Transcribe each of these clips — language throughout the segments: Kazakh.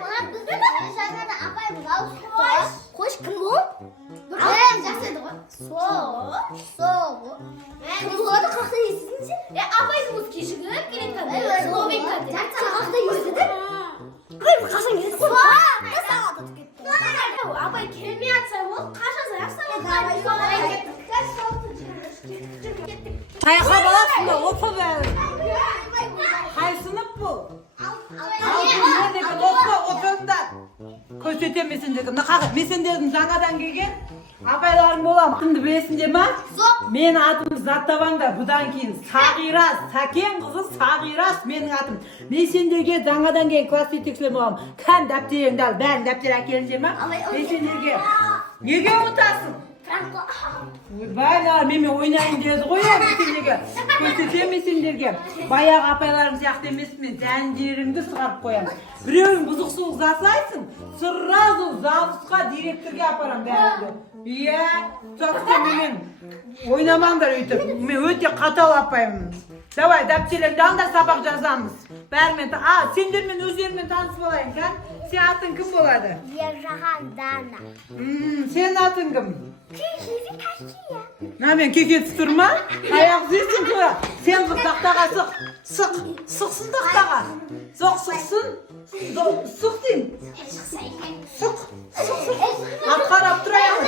Bular bizde de şarkıda apay bular. Hoş kim bu? Жақсы ғой. Соқ. Кім болады қақта естідіңіз? Апайымыз кешігіп келеді кәдімгі. Словенка деп. Қақта естідім. Қашан келді? Сағат өтіп кетті. Апай келмей жатса ол қашан Қайқа баласың ба? Оқы бәрі. Қай сынып бұл? Көрсетемесін дедім. Мен сендердің жаңадан келген апайларым болам. Атымды білесіңдер ма? Менің атым Заттабаңдар. Бұдан кейін Сағирас, Сәкен қызы Сағирас менің атым. Мен сендерге жаңадан келген класс жетекшілер болам. Кән дәптеріңді ал, бәрін дәптер әкеліңдер ма? Мен сендерге неге ұмытасың? Байлар, мен ойнайын деді ғой, сендерге. Көрсетемін сендерге. Баяғы апайларым сияқты емес, мен зәндеріңді шығарып қоямын. Біреуін бұзықсылық жасайсың, сразу заводқа директорге апарам бәріңді. Иә, соқсен мен ойнамаңдар өйтіп. Мен өте қатал апаймын. Давай, дәптерлеріңді алыңдар, сабақ жазамыз. Бәрімен, сендермен өздерімен танысып алайын, кән? Сен атың кім болады? Ержахан Дана. Сен атың кім? Кешегі Кашия. Мен кекетіп тұрма? Аяқ зейсің тұра. Сен тақтаға сұқ. Сұқсын тақтаға. Сұқсын. Сұқ дейін. Сұқ. Атқарап тұрайын.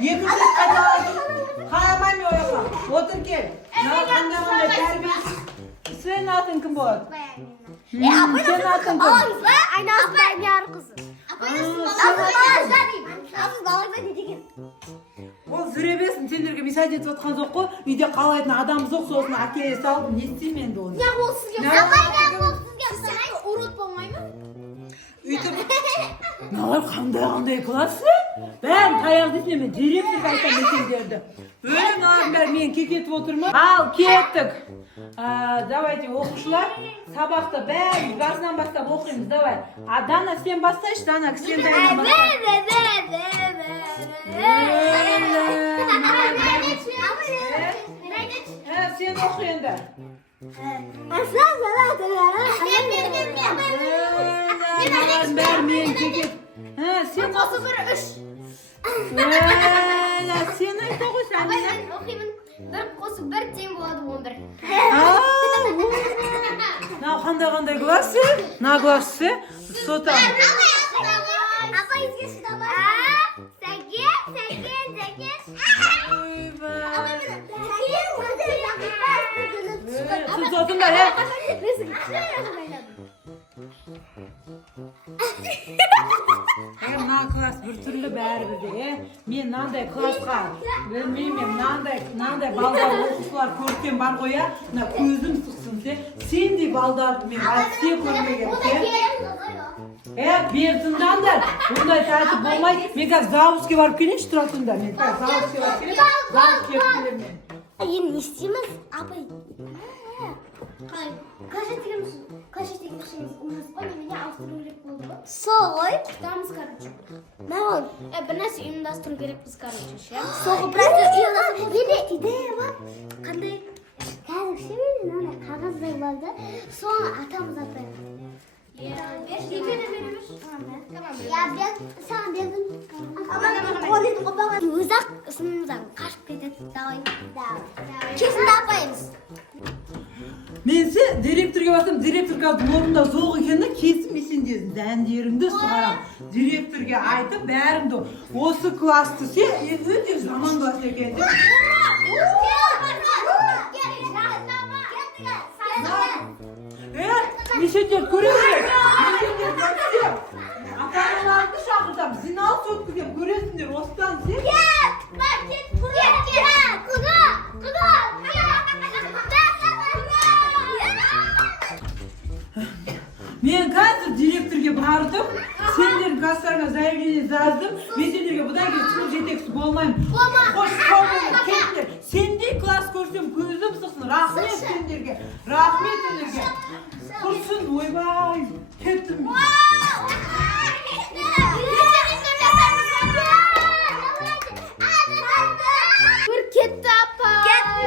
Екінші қайталайын. Қайамай мен ойға. Отыр кел. Қандай тәрбиесіз. Сен атың кім болады? Сен атың кім? Айнасы Баймияр қызы. Ол зүребесін, сендерге месаж етіп отқан жоқ қой. Үйде қалайтын адам жоқ, сосын әкеле салып, не істеймін енді оны? Не ол сізге? Апай, не ол сізге? Урод болмай ма? Үйтіп, мыналар қандай классы? Бәрін таяқ дейсіне мен директорға айтам мекендерді. Мыналардың бәрі мен кекетіп отырма? Ал, кеттік. Давайте, оқушылар, сабақты бәрін басынан бастап оқимыз, давай. Дана, сен бастайшы, Дана, сен дайынан бастай. Сен оқы енді. Бәрі мен кекет. Сен қосы бір үш. Сен айта ғой сән. Мен оқимын. Бір қосы бір тең болады 11. Қандай классы? На классы? Сотам. Апа ізге шыдама. Сәкен. Сіз отыңдар, мына класс бір түрлі бәрі бірде, мен мынандай классқа білмеймін, мынандай балдар оқушылар көрсем бар ғой, мына көзім сұқсын, сендей бaldарды мен әсте көрмеген. Бертіңдандар, бұндай тәртіп болмайды. Мен қазір заводке барып келейінші тұратыңдар. Мен қазір заводке барып келейін, завод келіп келем мен. Енді не істейміз? Апай. Қашет дегеніміз ужас қой, немене ауыстыру керек болды ғой? Сол ғой. Құтамыз, короче. Маған? Бір нәрсе ұйымдастыру керекпіз, короче, ше. Соғы біраз ұйымдастыру. Енді идея бар. Қандай? Қазір ше мен қағаздай болды. Соны атамыз атайық. Өзақ сынымыздан қашып кетеді. Кесінді апайымыз. Мен сен директорға бастым, директор қазір орында жоқ екені кесім сендердің дәндеріңді шығарам. Директорға айтып бәріңді осы классты сен өте жаман класс екен. Мешендер көресіңдер. Ата-аналарды шақыртам, жиналыс өткізем, көресіңдер осыдан сен. Мен қазір директорге бардым, сендердің класстарыңа заявление жаздым, мен сендерге бұдан кейін сынып жетекші болмаймын. Қош қауымын, кеттер. Сендей класс көрсем көзім сұқсын, рахмет сендерге, рахмет сендерге. Құрсын, ойбай, кеттім. Кетті апа. Кетті.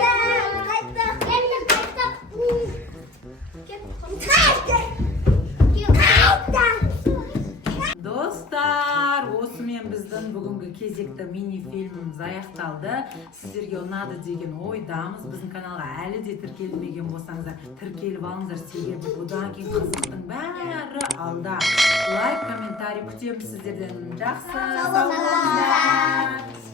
бүгінгі кезекті мини фильміміз аяқталды. Сіздерге ұнады деген ойдамыз. Біздің каналға әлі де тіркелмеген болсаңыздар, тіркеліп алыңыздар, себебі бұдан кейін қызықтың бәрі алда. Лайк, комментарий күтеміз сіздерден. Жақсы, сау болыңыздар.